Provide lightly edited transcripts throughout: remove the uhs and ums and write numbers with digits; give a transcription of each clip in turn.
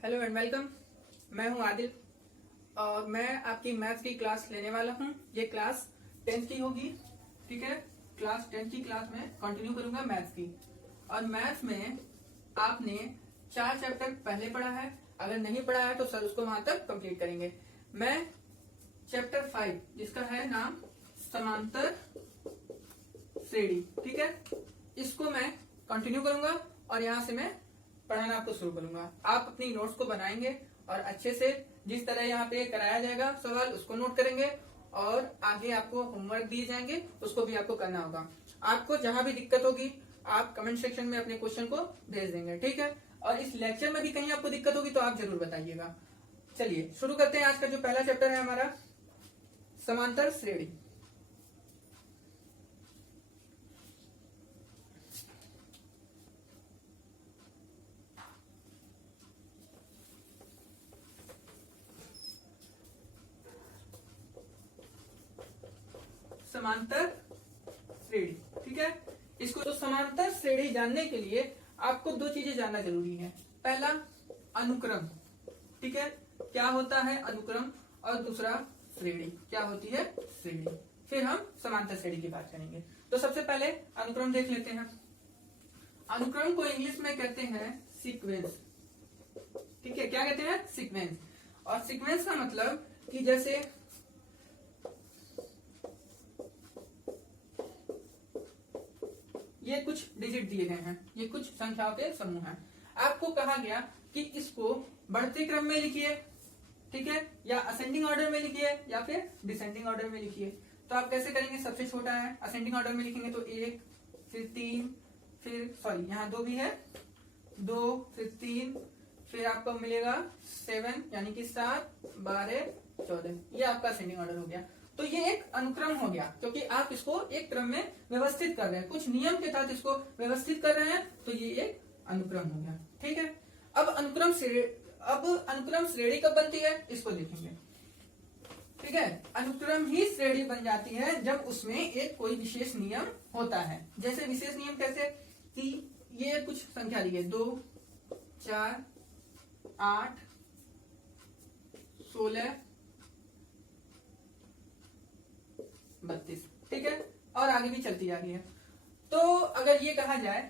Hello and welcome. मैं हूं आदिल और मैं आपकी मैथ्स की क्लास लेने वाला हूं। ये क्लास 10th की होगी, ठीक है। क्लास 10th की क्लास में कंटिन्यू करूंगा मैथ्स की। और मैथ्स में आपने 4 चैप्टर पहले पढ़ा है, अगर नहीं पढ़ा है तो सर उसको वहां तक कंप्लीट करेंगे। मैं चैप्टर 5 जिसका है नाम समांतर श्रेणी, ठीक है, इसको मैं कंटिन्यू करूंगा और यहाँ से मैं पढ़ाना आपको शुरू करूंगा। आप अपनी नोट्स को बनाएंगे और अच्छे से जिस तरह यहाँ पे कराया जाएगा सवाल उसको नोट करेंगे और आगे आपको होमवर्क दिए जाएंगे उसको भी आपको करना होगा। आपको जहां भी दिक्कत होगी आप कमेंट सेक्शन में अपने क्वेश्चन को भेज देंगे, ठीक है। और इस लेक्चर में भी कहीं आपको दिक्कत होगी तो आप जरूर बताइएगा। चलिए शुरू करते हैं। आज का जो पहला चैप्टर है हमारा समांतर श्रेणी। समांतर श्रेणी, ठीक है। इसको तो समांतर श्रेणी जानने के लिए आपको दो चीजें जानना जरूरी है। पहला अनुक्रम, ठीक है, क्या होता है अनुक्रम, और दूसरा श्रेणी क्या होती है श्रेणी। फिर हम समांतर श्रेणी की बात करेंगे। तो सबसे पहले अनुक्रम देख लेते हैं। अनुक्रम को इंग्लिश में कहते हैं सीक्वेंस, ठीक है। क्या कहते हैं? सीक्वेंस। और सीक्वेंस का मतलब कि जैसे ये कुछ डिजिट दिए गए हैं, ये कुछ संख्याओं के समूह हैं। आपको कहा गया कि इसको बढ़ते क्रम में लिखिए, ठीक है, या असेंडिंग ऑर्डर में लिखिए या फिर डिसेंडिंग ऑर्डर में लिखिए। तो आप कैसे करेंगे? सबसे छोटा है, असेंडिंग ऑर्डर में लिखेंगे तो 1, फिर 3, फिर सॉरी यहाँ 2 भी है, 2 फिर 3, फिर आपको मिलेगा 7 यानी कि 7, 12, 14। ये आपका असेंडिंग ऑर्डर हो गया। तो ये एक अनुक्रम हो गया क्योंकि आप इसको एक क्रम में व्यवस्थित कर रहे हैं, कुछ नियम के तहत इसको व्यवस्थित कर रहे हैं, तो ये एक अनुक्रम हो गया, ठीक है। अब अनुक्रम श्रेणी कब बनती है इसको देखेंगे, ठीक है। अनुक्रम ही श्रेणी बन जाती है जब उसमें एक कोई विशेष नियम होता है। जैसे विशेष नियम कैसे कि ये कुछ संख्या दी है 2, 4, 8, 16, 32, ठीक है, और आगे भी चलती जा रही है। तो अगर ये कहा जाए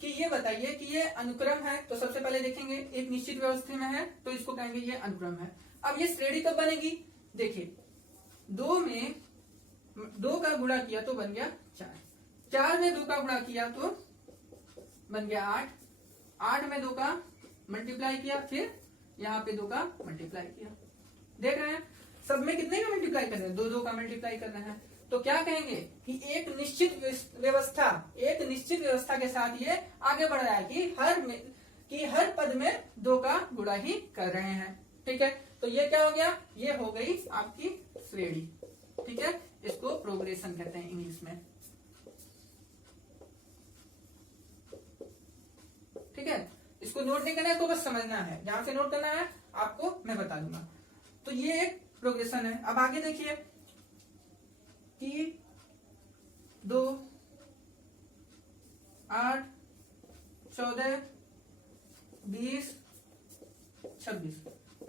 कि ये बताइए कि ये अनुक्रम है, तो सबसे पहले देखेंगे एक निश्चित व्यवस्था में है तो इसको कहेंगे ये अनुक्रम है। अब ये श्रेणी कब बनेगी? देखिए 2 में 2 का गुणा किया तो बन गया 4, 4 में 2 का गुणा किया तो बन गया 8, 8 में 2 का मल्टीप्लाई किया, फिर यहाँ पे 2 का मल्टीप्लाई किया। देख रहे हैं सब में कितने का मल्टीप्लाई कर रहे हैं? 2 2 का मल्टीप्लाई कर रहे हैं। तो क्या कहेंगे कि एक निश्चित व्यवस्था के साथ ये आगे बढ़ रहा है कि हर पद में 2 का गुणा ही कर रहे हैं, ठीक है। तो ये क्या हो गया? ये हो गई आपकी श्रेणी, ठीक है। इसको प्रोग्रेशन कहते हैं इंग्लिश में, ठीक है। इसको नोट नहीं करना है तो बस समझना है, जहां से नोट करना है आपको मैं बता दूंगा। तो ये एक प्रोग्रेशन है। अब आगे देखिए कि 2, 8, 14, 20, 26,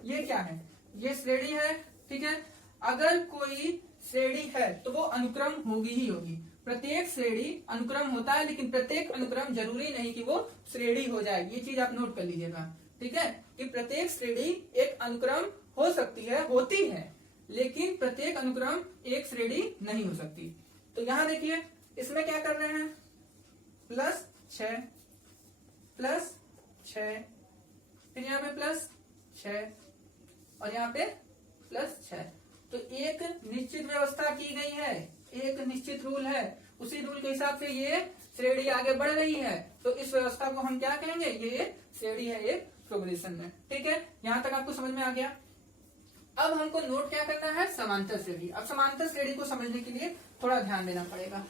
ये क्या है? ये श्रेणी है, ठीक है। अगर कोई श्रेणी है तो वो अनुक्रम होगी ही होगी। प्रत्येक श्रेणी अनुक्रम होता है, लेकिन प्रत्येक अनुक्रम जरूरी नहीं कि वो श्रेणी हो जाए। ये चीज आप नोट कर लीजिएगा, ठीक है, कि प्रत्येक श्रेणी एक अनुक्रम हो सकती है, होती है, लेकिन प्रत्येक अनुक्रम एक श्रेणी नहीं हो सकती। तो यहां देखिए इसमें क्या कर रहे हैं? +6, +6, फिर यहाँ पे +6 और यहाँ पे +6। तो एक निश्चित व्यवस्था की गई है, एक निश्चित रूल है, उसी रूल के हिसाब से ये श्रेणी आगे बढ़ रही है। तो इस व्यवस्था को हम क्या कहेंगे? ये श्रेणी है, एक प्रोग्रेशन में, ठीक है। यहां तक आपको समझ में आ गया। अब हमको नोट क्या करना है? समांतर श्रेणी। अब समांतर श्रेणी को समझने के लिए थोड़ा ध्यान देना पड़ेगा।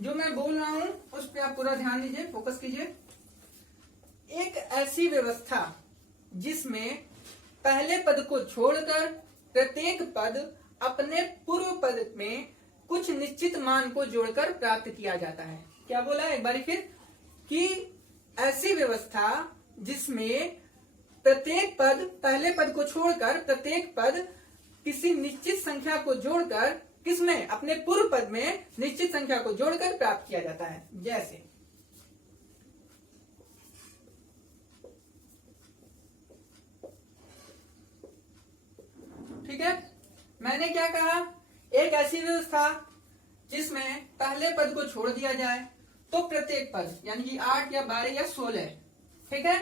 जो मैं बोल रहा हूं उस पर आप पूरा ध्यान दीजिए, फोकस कीजिए। एक ऐसी व्यवस्था जिसमें पहले पद को छोड़कर प्रत्येक पद अपने पूर्व पद में कुछ निश्चित मान को जोड़कर प्राप्त किया जाता है। क्या बोला एक बार फिर? कि ऐसी व्यवस्था जिसमें प्रत्येक पद, पहले पद को छोड़कर प्रत्येक पद किसी निश्चित संख्या को जोड़कर, किसमें, अपने पूर्व पद में निश्चित संख्या को जोड़कर प्राप्त किया जाता है। जैसे ठीक है, मैंने क्या कहा, एक ऐसी व्यवस्था जिसमें पहले पद को छोड़ दिया जाए तो प्रत्येक पद यानी कि 8 या 12 या 16, ठीक है,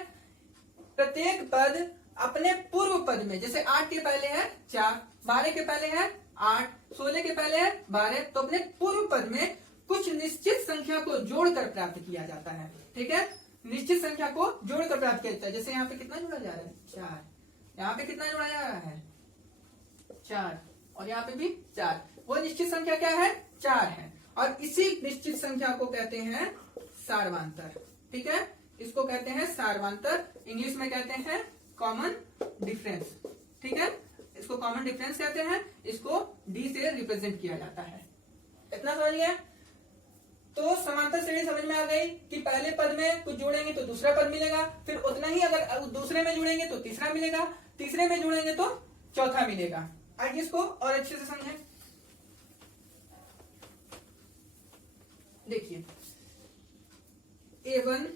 प्रत्येक पद अपने पूर्व पद में, जैसे 8 के पहले है 4, 12 के पहले है 8, 16 के पहले है 12, तो अपने पूर्व पद में कुछ निश्चित संख्या को जोड़कर प्राप्त किया जाता है। ठीक है, निश्चित संख्या को जोड़कर प्राप्त किया जाता है। जैसे यहाँ पे कितना जोड़ा जा रहा है, 4, यहाँ पे कितना जोड़ा जा रहा है, 4, और यहाँ पे भी 4। वो निश्चित संख्या क्या है, 4 है, और इसी निश्चित संख्या को कहते हैं सारवांतर। ठीक है, इसको कहते हैं सारवांतर, इंग्लिश में कहते हैं कॉमन डिफरेंस। ठीक है, इसको कॉमन डिफरेंस कहते हैं, इसको डी से रिप्रेजेंट किया जाता है। इतना समझ गया? तो समांतर श्रेणी समझ में आ गई कि पहले पद में कुछ जोड़ेंगे तो दूसरा पद मिलेगा, फिर उतना ही अगर दूसरे में जुड़ेंगे तो तीसरा मिलेगा, तीसरे में जुड़ेंगे तो चौथा मिलेगा। आइए इसको और अच्छे से समझें। देखिए A1,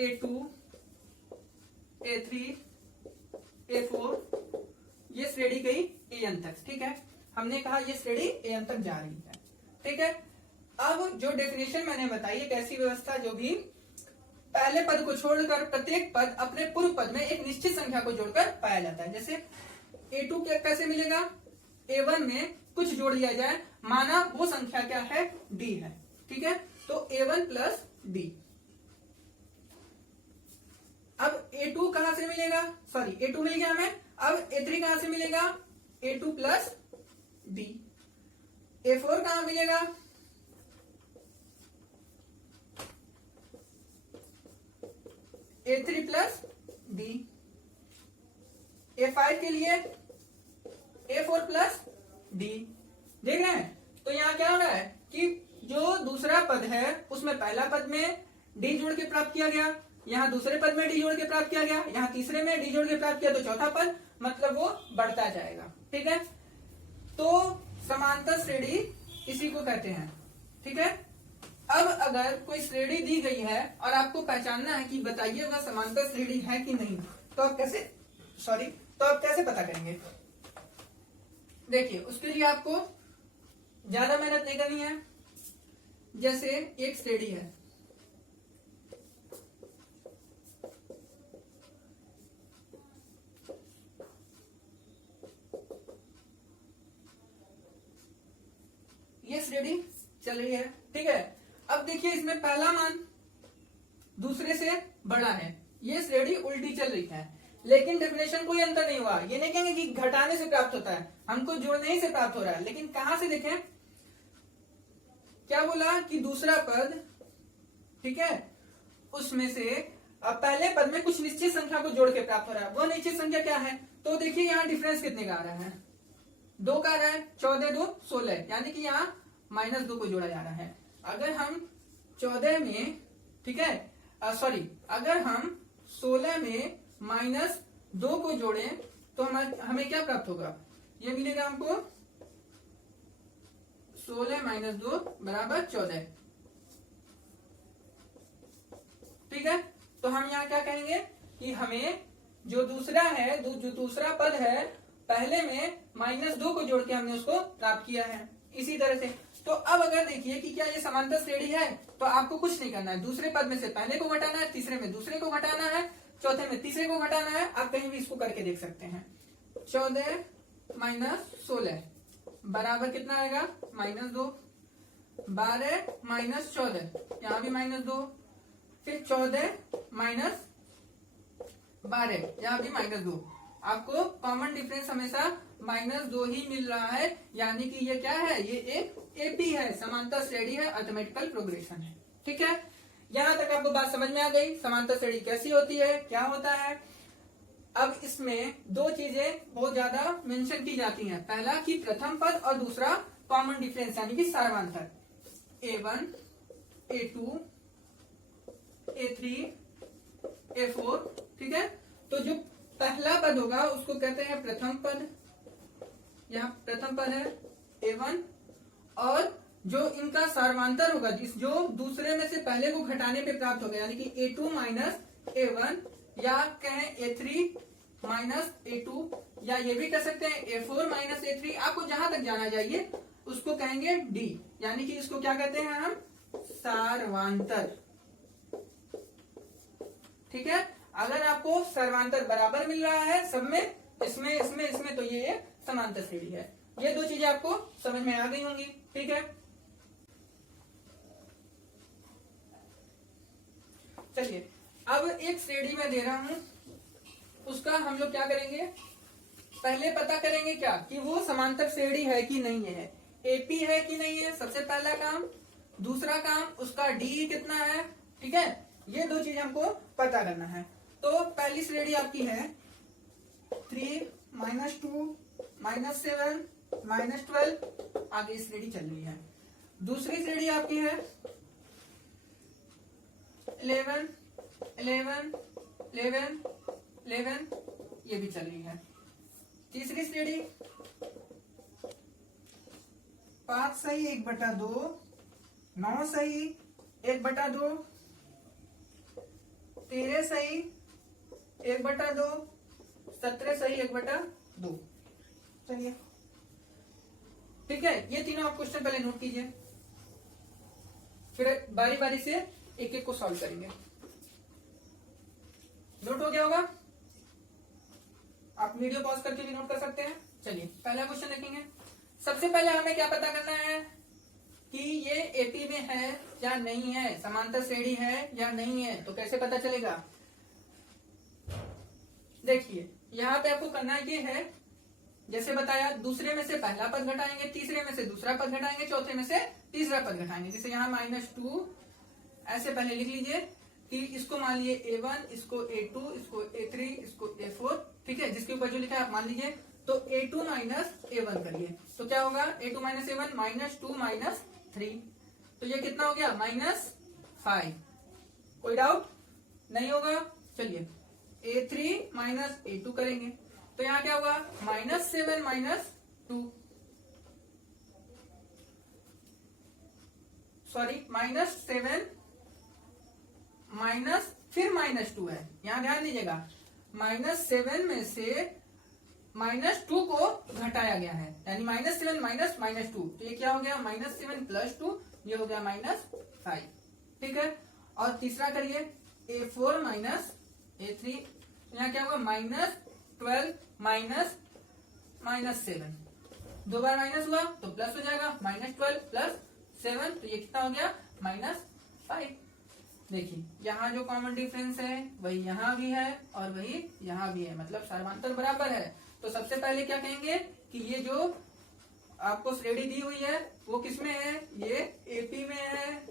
A2, A3, A4, ये श्रेणी गई AN तक। ठीक है, हमने कहा ये श्रेणी AN तक जा रही है। ठीक है, अब जो डेफिनेशन मैंने बताई, एक ऐसी व्यवस्था जो भी पहले पद को छोड़कर प्रत्येक पद अपने पूर्व पद में एक निश्चित संख्या को जोड़कर पाया जाता है। जैसे A2 कैसे मिलेगा, A1 में कुछ जोड़ दिया जाए, माना वो संख्या क्या है, D है। ठीक है, तो A1 प्लस D। अब A2 कहां से मिलेगा, सॉरी A2 मिल गया हमें, अब A3 कहां से मिलेगा, A2 प्लस D। A4 कहां मिलेगा, A3 प्लस D। A5 के लिए A4 प्लस D। देख रहे हैं? तो यहाँ क्या हो रहा है कि जो दूसरा पद है उसमें पहला पद में D जोड़ के प्राप्त किया गया, यहाँ दूसरे पद में D जोड़ के प्राप्त किया गया, यहाँ तीसरे में D जोड़ के प्राप्त किया, तो चौथा पद मतलब वो बढ़ता जाएगा। ठीक है, तो समांतर श्रेणी इसी को कहते हैं। ठीक है, अब अगर कोई श्रेणी दी गई है और आपको पहचानना है कि बताइए वह समांतर श्रेणी है कि नहीं, तो आप कैसे पता करेंगे? देखिए, उसके लिए आपको ज्यादा मेहनत नहीं करनी है। जैसे एक श्रेणी है, ये श्रेणी चल रही है। ठीक है, अब देखिए इसमें पहला मान दूसरे से बड़ा है, ये श्रेणी उल्टी चल रही है, लेकिन डेफिनेशन कोई अंतर नहीं हुआ। ये नहीं कहेंगे कि घटाने से प्राप्त होता है, हमको जोड़ने ही से प्राप्त हो रहा है। लेकिन कहां से देखें, क्या बोला कि दूसरा पद, ठीक है, उसमें से अब पहले पद में कुछ निश्चित संख्या को जोड़ के प्राप्त हो रहा है। वो निश्चित संख्या क्या है, तो देखिए यहाँ डिफरेंस कितने का आ रहा है, 2 का आ रहा है, 14 2 16, यानी कि यहाँ -2 को जोड़ा जा रहा है। अगर हम 14 में, ठीक है, सॉरी, अगर हम 16 में -2 को जोड़ें तो हमें क्या प्राप्त होगा, ये मिलेगा हमको 16 - 2 बराबर 14। ठीक है, तो हम यहाँ क्या कहेंगे कि हमें जो दूसरा है, जो दूसरा पद है, पहले में -2 को जोड़ के हमने उसको प्राप्त किया है। इसी तरह से तो अब अगर देखिए कि क्या ये समांतर श्रेणी है, तो आपको कुछ नहीं करना है, दूसरे पद में से पहले को घटाना है, तीसरे में दूसरे को घटाना है, चौथे में तीसरे को घटाना है। आप कहीं भी इसको करके देख सकते हैं। 14 - 16 बराबर कितना आएगा, -2। 12 - 14, यहाँ भी -2, फिर 14 - 12, यहाँ भी -2। आपको कॉमन डिफरेंस हमेशा -2 ही मिल रहा है, यानी कि ये क्या है, ये एक एपी है, समांतर श्रेणी है, अरिथमेटिकल प्रोग्रेशन है। ठीक है, यहां तक आपको बात समझ में आ गई, समांतर श्रेणी कैसी होती है, क्या होता है। अब इसमें 2 चीजें बहुत ज्यादा मेंशन की जाती हैं, पहला कि प्रथम पद और दूसरा कॉमन डिफरेंस यानी कि सारवांतर। A1, A2, A3, A4, ठीक है, तो जो पहला पद होगा उसको कहते हैं प्रथम पद, यहाँ प्रथम पद है a1, और जो इनका सार्वांतर होगा जो दूसरे में से पहले को घटाने पे प्राप्त होगा, यानी कि a2 माइनस a1, या कहें a3 माइनस a2, या ये भी कह सकते हैं a4 माइनस a3, आपको जहां तक जाना चाहिए उसको कहेंगे d, यानी कि इसको क्या कहते हैं हम, सार्वांतर। ठीक है, अगर आपको सर्वांतर बराबर मिल रहा है सब में, इसमें इसमें इसमें, तो ये समांतर श्रेणी है। ये दो चीजें आपको समझ में आ गई होंगी। ठीक है, चलिए अब एक श्रेणी में दे रहा हूं, उसका हम लोग क्या करेंगे, पहले पता करेंगे क्या कि वो समांतर श्रेणी है कि नहीं है, एपी है कि नहीं है, सबसे पहला काम। दूसरा काम उसका डी कितना है। ठीक है, ये दो चीज हमको पता करना है। तो पहली श्रेणी आपकी है 3 माइनस 2 माइनस 7 माइनस 12, आगे श्रेणी चल रही है। दूसरी श्रेणी आपकी है 11 11 11 11, ये भी चल रही है। तीसरी श्रेणी 5 सही 1/2, 9 सही 1/2, 13 सही 1/2, 17 सही 1/2। चलिए ठीक है, ये तीनों आप क्वेश्चन पहले नोट कीजिए, फिर बारी बारी से एक एक को सॉल्व करेंगे। नोट हो गया होगा, आप वीडियो पॉज करके भी नोट कर सकते हैं। चलिए पहला क्वेश्चन देखेंगे। सबसे पहले हमें क्या पता करना है कि ये एपी में है या नहीं है, समांतर श्रेणी है या नहीं है। तो कैसे पता चलेगा, देखिए यहाँ पे आपको करना ये है, जैसे बताया, दूसरे में से पहला पद घटाएंगे, तीसरे में से दूसरा पद घटाएंगे, चौथे में से तीसरा पद घटाएंगे। जैसे यहाँ -2 ऐसे पहले लिख लीजिए कि इसको मान लीजिए a1, इसको a2, इसको a3, इसको a4। ठीक है, जिसके ऊपर जो लिखा है आप मान लीजिए। तो a2 माइनस a1 करिए, तो क्या होगा, a2 माइनस a1 -2 माइनस 3, तो ये कितना हो गया -5। कोई डाउट नहीं होगा। चलिए a3 माइनस a2 करेंगे, तो यहाँ क्या होगा -7 माइनस 2, सॉरी -7 माइनस फिर -2 है, यहां ध्यान दीजिएगा। -7 में से -2 को घटाया गया है, यानी -7 माइनस -2, तो ये क्या हो गया -7 प्लस 2, ये हो गया -5। ठीक है, और तीसरा करिए a4 माइनस a3, यहाँ क्या होगा -12 माइनस -7, दो बार माइनस हुआ तो प्लस हो जाएगा, -12 प्लस 7, तो ये कितना हो गया -5। देखिए यहाँ जो कॉमन डिफरेंस है वही यहाँ भी है और वही यहाँ भी है, मतलब सर्वांतर बराबर है। तो सबसे पहले क्या कहेंगे कि ये जो आपको श्रेणी दी हुई है वो किसमें है, ये एपी में है,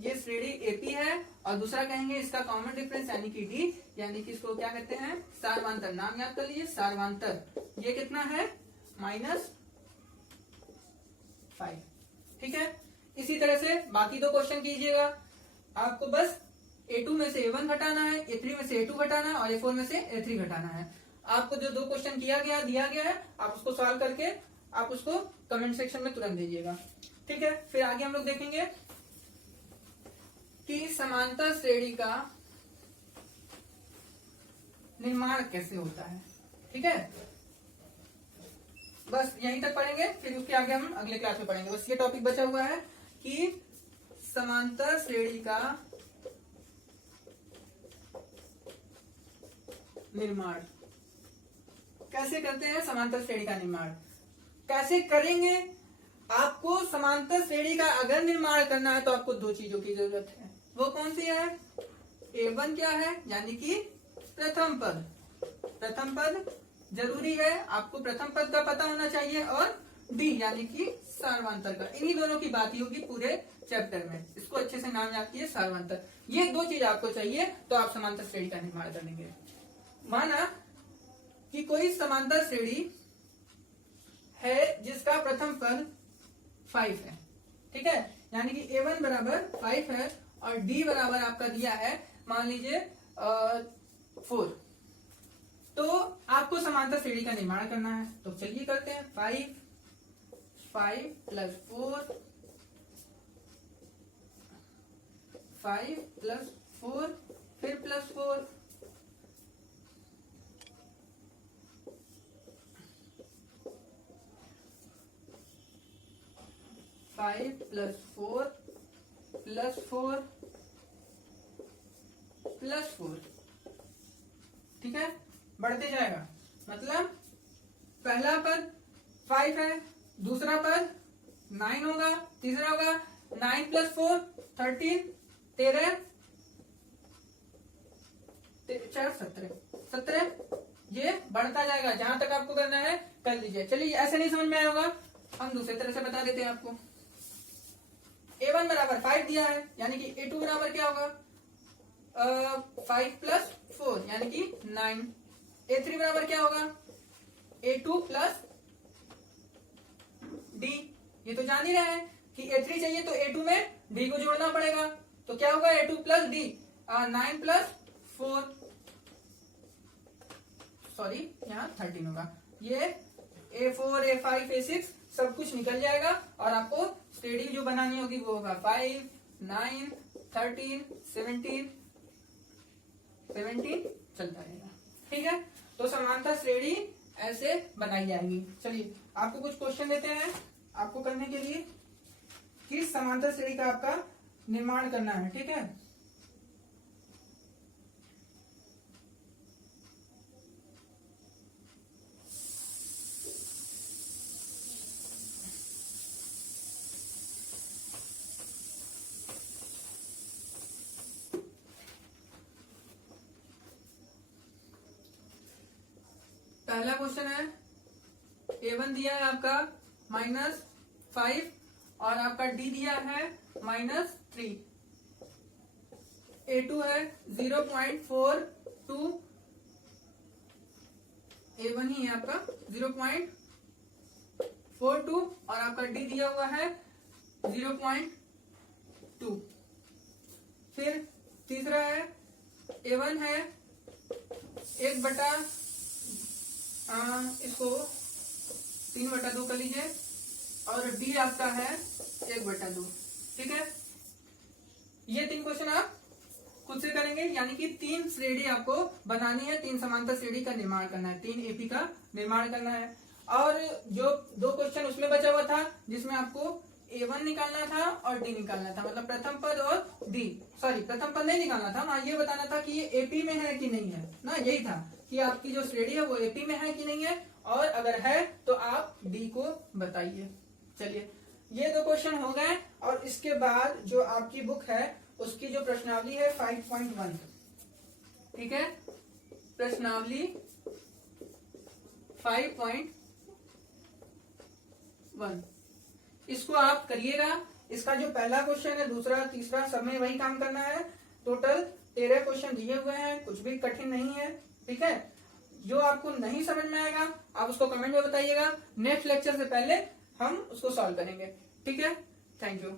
ये श्रेणी एपी है। और दूसरा कहेंगे इसका कॉमन डिफरेंस यानी कि डी, यानी कि इसको क्या कहते हैं, सार्वांतर। नाम याद कर लीजिए, सार्वांतर। ये कितना है -5। ठीक है, इसी तरह से बाकी दो क्वेश्चन कीजिएगा। आपको बस a2 में से a1 घटाना है, a3 में से a2 घटाना है और a4 में से a3 घटाना है। आपको जो दो क्वेश्चन दिया गया है, आप उसको सॉल्व करके आप उसको कमेंट सेक्शन में तुरंत दीजिएगा। ठीक है, फिर आगे हम लोग देखेंगे कि समांतर श्रेणी का निर्माण कैसे होता है। ठीक है, बस यहीं तक पढ़ेंगे, फिर उसके आगे हम अगले क्लास में पढ़ेंगे। बस ये टॉपिक बचा हुआ है कि समांतर श्रेणी का निर्माण कैसे करते हैं। समांतर श्रेणी का निर्माण कैसे करेंगे, आपको समांतर श्रेणी का अगर निर्माण करना है तो आपको दो चीजों की जरूरत है। वो कौन सी है, a1 क्या है, यानी कि प्रथम पद। प्रथम पद जरूरी है, आपको प्रथम पद का पता होना चाहिए, और डी यानी कि सार्वांतर का। इन्हीं दोनों की बात होगी पूरे चैप्टर में, इसको अच्छे से नाम याद कीजिए, सार्वांतर। ये दो चीज आपको चाहिए तो आप समांतर श्रेणी का निर्माण करेंगे। माना कि कोई समांतर श्रेणी है जिसका प्रथम पद 5 है। ठीक है, यानी कि a1 बराबर 5 है और d बराबर आपका दिया है, मान लीजिए 4। तो आपको समांतर श्रेणी का निर्माण करना है, तो चलिए करते हैं। 5 प्लस 4, 5 प्लस 4, फिर प्लस 4, 5 प्लस 4 प्लस 4 प्लस 4, ठीक है, बढ़ते जाएगा। मतलब पहला पद 5 है, दूसरा पद 9 होगा, तीसरा होगा 9 प्लस 4 13, 13 4 17, ये बढ़ता जाएगा। जहां तक आपको करना है कर लीजिए। चलिए ऐसे नहीं समझ में आया होगा, हम दूसरे तरह से बता देते हैं आपको। A1 बराबर 5 दिया है, यानी कि A2 बराबर क्या होगा 5 प्लस 4 यानी कि 9। A3 बराबर क्या होगा A2 प्लस D। ये तो जान ही रहे हैं कि A3 चाहिए तो A2 में D को जोड़ना पड़ेगा, तो क्या होगा A2 plus D 9 plus 4, sorry यहाँ 13 होगा। ये A4 A5 A6 सब कुछ निकल जाएगा और आपको श्रेणी जो बनानी होगी वो होगा 5 9 13 17 चलता रहेगा, ठीक है। तो समांतर श्रेणी ऐसे बनाई जाएगी। चलिए आपको कुछ क्वेश्चन देते हैं आपको करने के लिए, किस समांतर श्रेणी का आपका निर्माण करना है, ठीक है। पहला क्वेश्चन है A1 दिया है आपका -5 और आपका D दिया है -3। A2 है 0.42, A1 ही है आपका 0.42 और आपका D दिया हुआ है 0.2। फिर तीसरा है A1 है 1/, इसको 3/2 कर लीजिए और D आपका है 1/2, ठीक है। ये 3 क्वेश्चन आप खुद से करेंगे, यानी कि 3 श्रेणी आपको बनानी है, 3 समांतर श्रेणी का निर्माण करना है, 3 AP का निर्माण करना है। और जो 2 क्वेश्चन उसमें बचा हुआ था जिसमें आपको A1 निकालना था और D निकालना था, मतलब प्रथम पद और D, सॉरी प्रथम पद नहीं निकालना था ना, ये बताना था कि ये AP में है कि नहीं है ना, यही था कि आपकी जो श्रेणी है वो AP में है कि नहीं है, और अगर है तो आप D को बताइए। चलिए ये 2 क्वेश्चन हो गए और इसके बाद जो आपकी बुक है उसकी जो प्रश्नावली है 5.1, ठीक है, प्रश्नावली 5.1 इसको आप करिएगा। इसका जो पहला क्वेश्चन है, दूसरा, तीसरा सब में वही काम करना है। टोटल 13 क्वेश्चन दिए हुए हैं, कुछ भी कठिन नहीं है, ठीक है। जो आपको नहीं समझ में आएगा आप उसको कमेंट में बताइएगा, नेक्स्ट लेक्चर से पहले हम उसको सॉल्व करेंगे, ठीक है। Thank you.